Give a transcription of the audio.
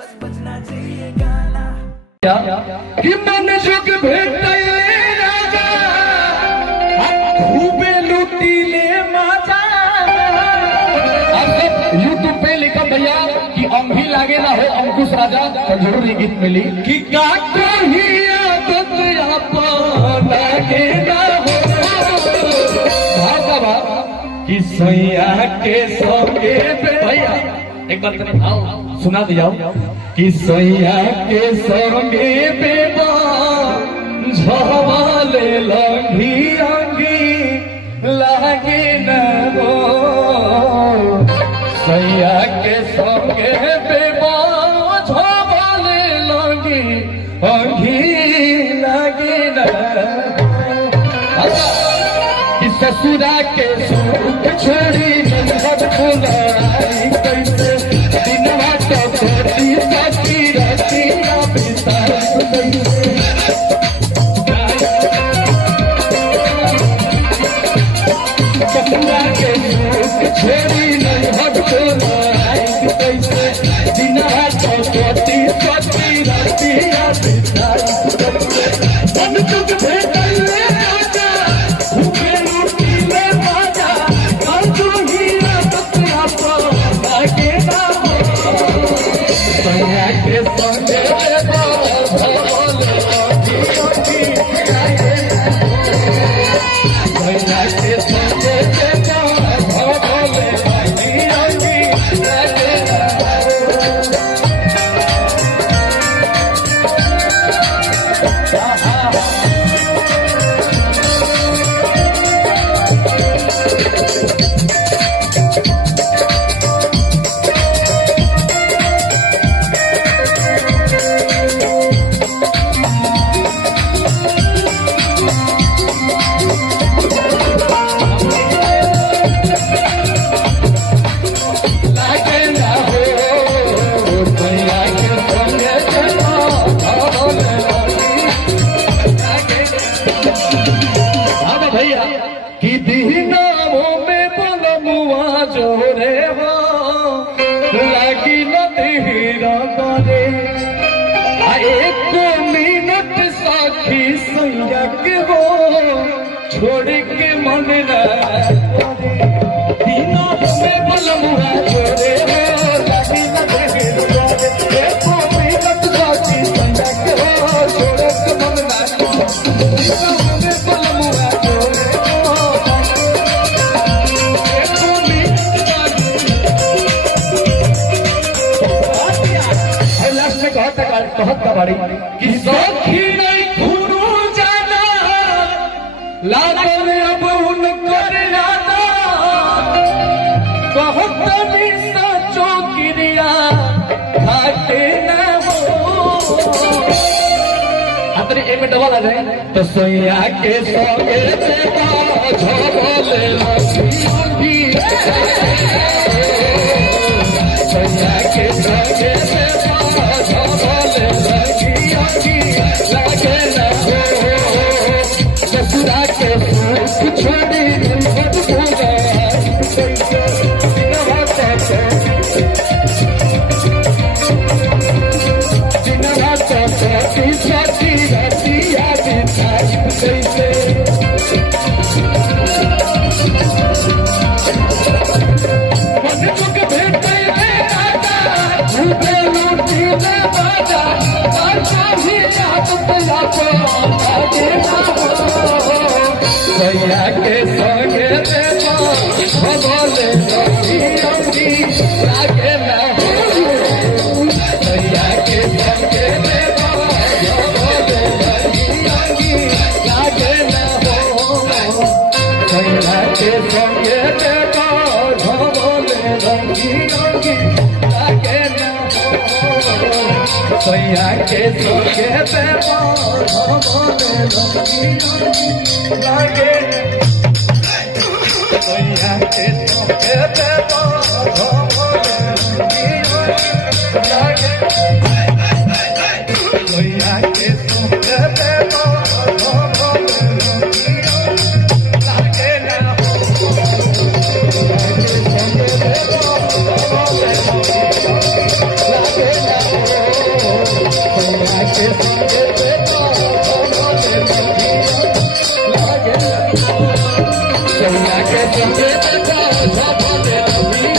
बस बजना चाहिए गाना कि मन जुग भेटे राजा खूबे लूटी ले माजा। यूट्यूब पे लिखा भैया कि अंभी लागे ना हो अंकुश राजा तो जरूर ये गीत मिली कि काको ही आदत लागे ना हो भाव कि सैया के संगे भैया एक बार सुना दिया कि सैया के संगे बेबा झवाले लंघी अंगी लागे न हो। सैया के संगे बेबा झवाले लंघी अंगी लागे न कि ससुरा के सुख छोड़ी सब खुलाई कैसे दिनवा तो छोटी साथी रहती ससुरा के सुख छोड़ी सब खुलाई कैसे दिनवा तो छोटी साथी रहती मन चुप कि दीनामों में बलमुआ जोरे हो लागी न धीरा करे एक मिनट साखी संयक हो छोड़ के मन दीनामों में बलमुआ जोरे हो लागी न धीरा करे एक मिनट साखी संयक हो छोड़ के मन बहुत बड़ी कि सखी नहीं खूनू जाना लागल अब उनकर यादा बहुत सचो क्रिया घाटे न हो। अपने एक में डबल आ जाए तो सैया के संगे झोले सैया के संगे ससुरा के सुख छोड़ी सैया के संगे भगोले लागे न हो। सैया के संगे भगोले लागे न हो। सैया के संगे भगोले लागे न हो। सैया के संगे लागे सैया के संगे लागे सैया के संगे लागे न हो। के संगे